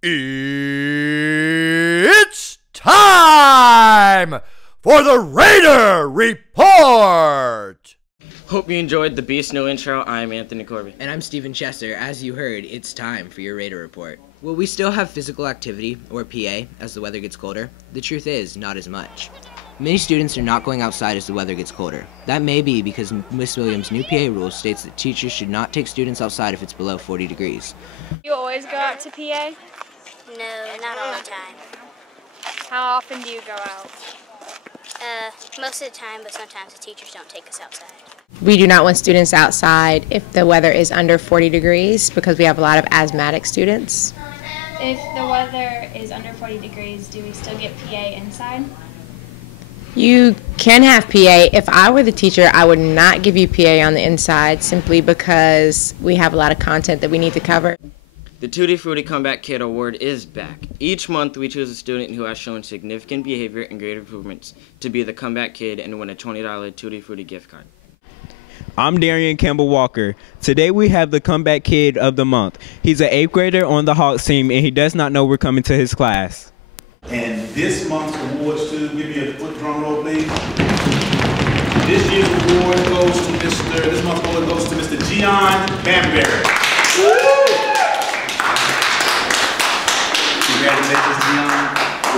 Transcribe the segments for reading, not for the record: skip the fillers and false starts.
It's time for the Raider Report! Hope you enjoyed the Beast No intro. I'm Anthony Corby. And I'm Stephen Chester. As you heard, it's time for your Raider Report. Will we still have physical activity, or PA, as the weather gets colder? The truth is, not as much. Many students are not going outside as the weather gets colder. That may be because Miss Williams' new PA rule states that teachers should not take students outside if it's below 40 degrees. You always go out to PA? No, not all the time. How often do you go out? Most of the time, but sometimes the teachers don't take us outside. We do not want students outside if the weather is under 40 degrees because we have a lot of asthmatic students. If the weather is under 40 degrees, do we still get PA inside? You can have PA. If I were the teacher, I would not give you PA on the inside simply because we have a lot of content that we need to cover. The Tutti Frutti Comeback Kid Award is back. Each month we choose a student who has shown significant behavior and grade improvements to be the comeback kid and win a $20 Tutti Frutti gift card. I'm Darian Campbell Walker. Today we have the comeback kid of the month. He's an 8th grader on the Hawks team and he does not know we're coming to his class. And this month's awards too, give me a quick drum roll please. This year's award goes to this month's award goes to Mr. Gian Banbury. Congratulations, Gian.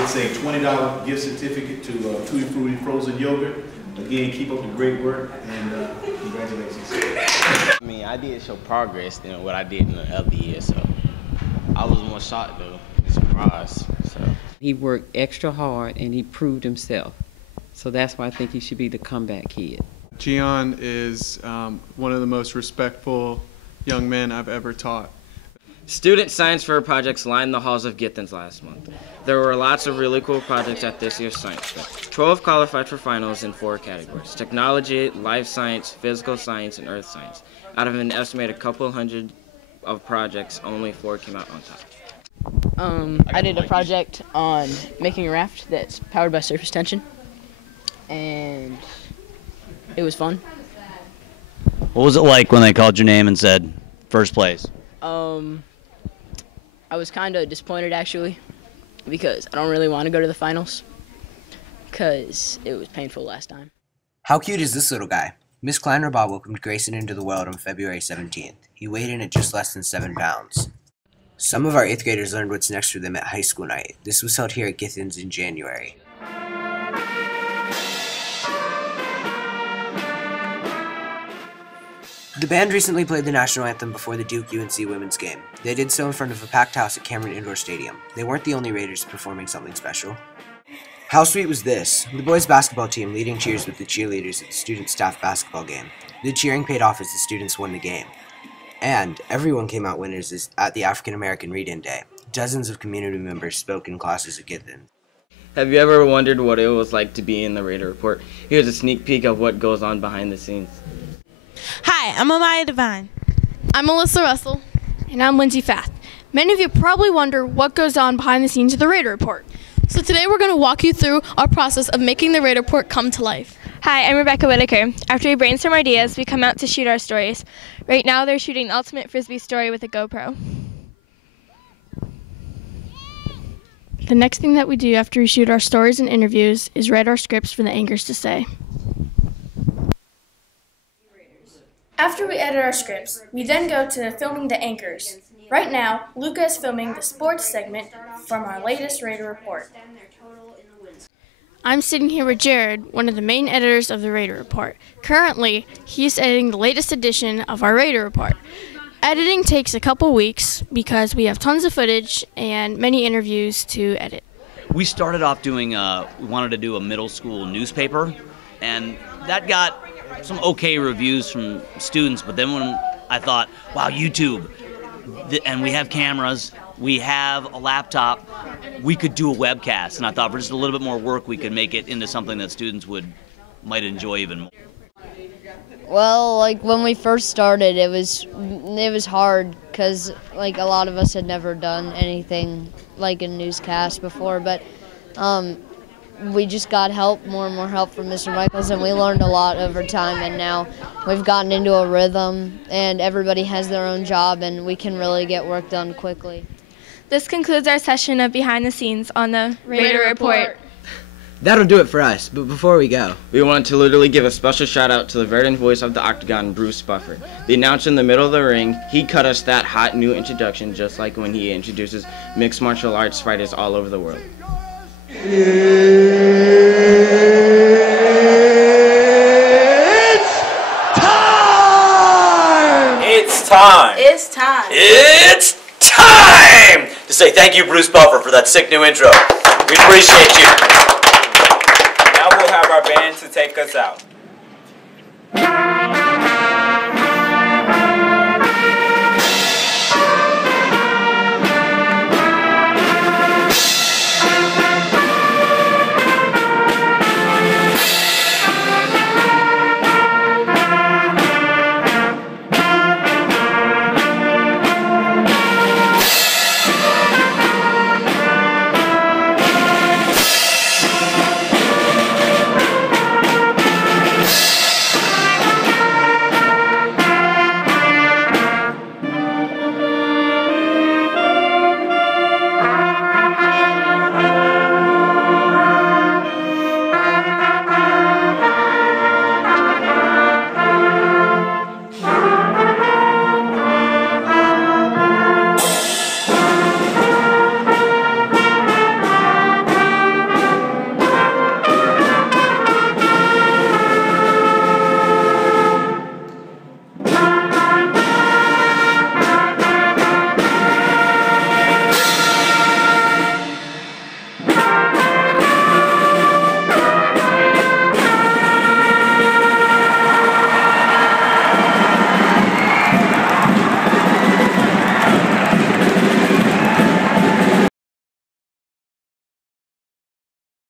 It's a $20 gift certificate to Tutti Frutti Frozen Yogurt. Again, keep up the great work and congratulations. I mean, I did show progress than what I did in the other year, so I was more shocked though, surprised. So he worked extra hard and he proved himself. So that's why I think he should be the comeback kid. Gian is one of the most respectful young men I've ever taught. Student science fair projects lined the halls of Githens last month. There were lots of really cool projects at this year's science fair. 12 qualified for finals in 4 categories: technology, life science, physical science, and earth science. Out of an estimated couple hundred of projects, only 4 came out on top. I did a project on making a raft that's powered by surface tension, and it was fun. What was it like when they called your name and said first place? I was kind of disappointed actually, because I don't really want to go to the finals, because it was painful last time. How cute is this little guy? Miss Klein-Rabaugh welcomed Grayson into the world on February 17th. He weighed in at just less than 7 pounds. Some of our 8th graders learned what's next for them at high school night. This was held here at Githens in January. The band recently played the national anthem before the Duke-UNC women's game. They did so in front of a packed house at Cameron Indoor Stadium. They weren't the only Raiders performing something special. How sweet was this? The boys' basketball team leading cheers with the cheerleaders at the student staff basketball game. The cheering paid off as the students won the game. And everyone came out winners at the African American Read-In Day. Dozens of community members spoke in classes at Githens. Have you ever wondered what it was like to be in the Raider Report? Here's a sneak peek of what goes on behind the scenes. Hi, I'm Amaya Devine. I'm Melissa Russell. And I'm Lindsay Fath. Many of you probably wonder what goes on behind the scenes of the Raider Report. So today we're going to walk you through our process of making the Raider Report come to life. Hi, I'm Rebecca Whitaker. After we brainstorm ideas, we come out to shoot our stories. Right now they're shooting the ultimate Frisbee story with a GoPro. The next thing that we do after we shoot our stories and interviews is write our scripts for the anchors to say. After we edit our scripts, we then go to filming the anchors. Right now, Luca is filming the sports segment from our latest Raider Report. I'm sitting here with Jared, one of the main editors of the Raider Report. Currently, he's editing the latest edition of our Raider Report. Editing takes a couple weeks because we have tons of footage and many interviews to edit. We started off doing, we wanted to do a middle school newspaper, and that got some okay reviews from students, but then when I thought, wow, YouTube, and we have cameras, we have a laptop, we could do a webcast, and I thought for just a little bit more work we could make it into something that students might enjoy even more. Well, like when we first started, it was hard because like a lot of us had never done anything like a newscast before, but we just got help, more and more help from Mr. Michaels, and we learned a lot over time, and now we've gotten into a rhythm, and everybody has their own job, and we can really get work done quickly. This concludes our session of Behind the Scenes on the Raider Report. That'll do it for us, but before we go, We want to literally give a special shout out to the veteran voice of the Octagon, Bruce Buffer. The announcer in the middle of the ring, he cut us that hot new introduction just like when he introduces mixed martial arts fighters all over the world. It's time! It's time! It's time to say thank you, Bruce Buffer, for that sick new intro. We appreciate you. Now we'll have our band to take us out.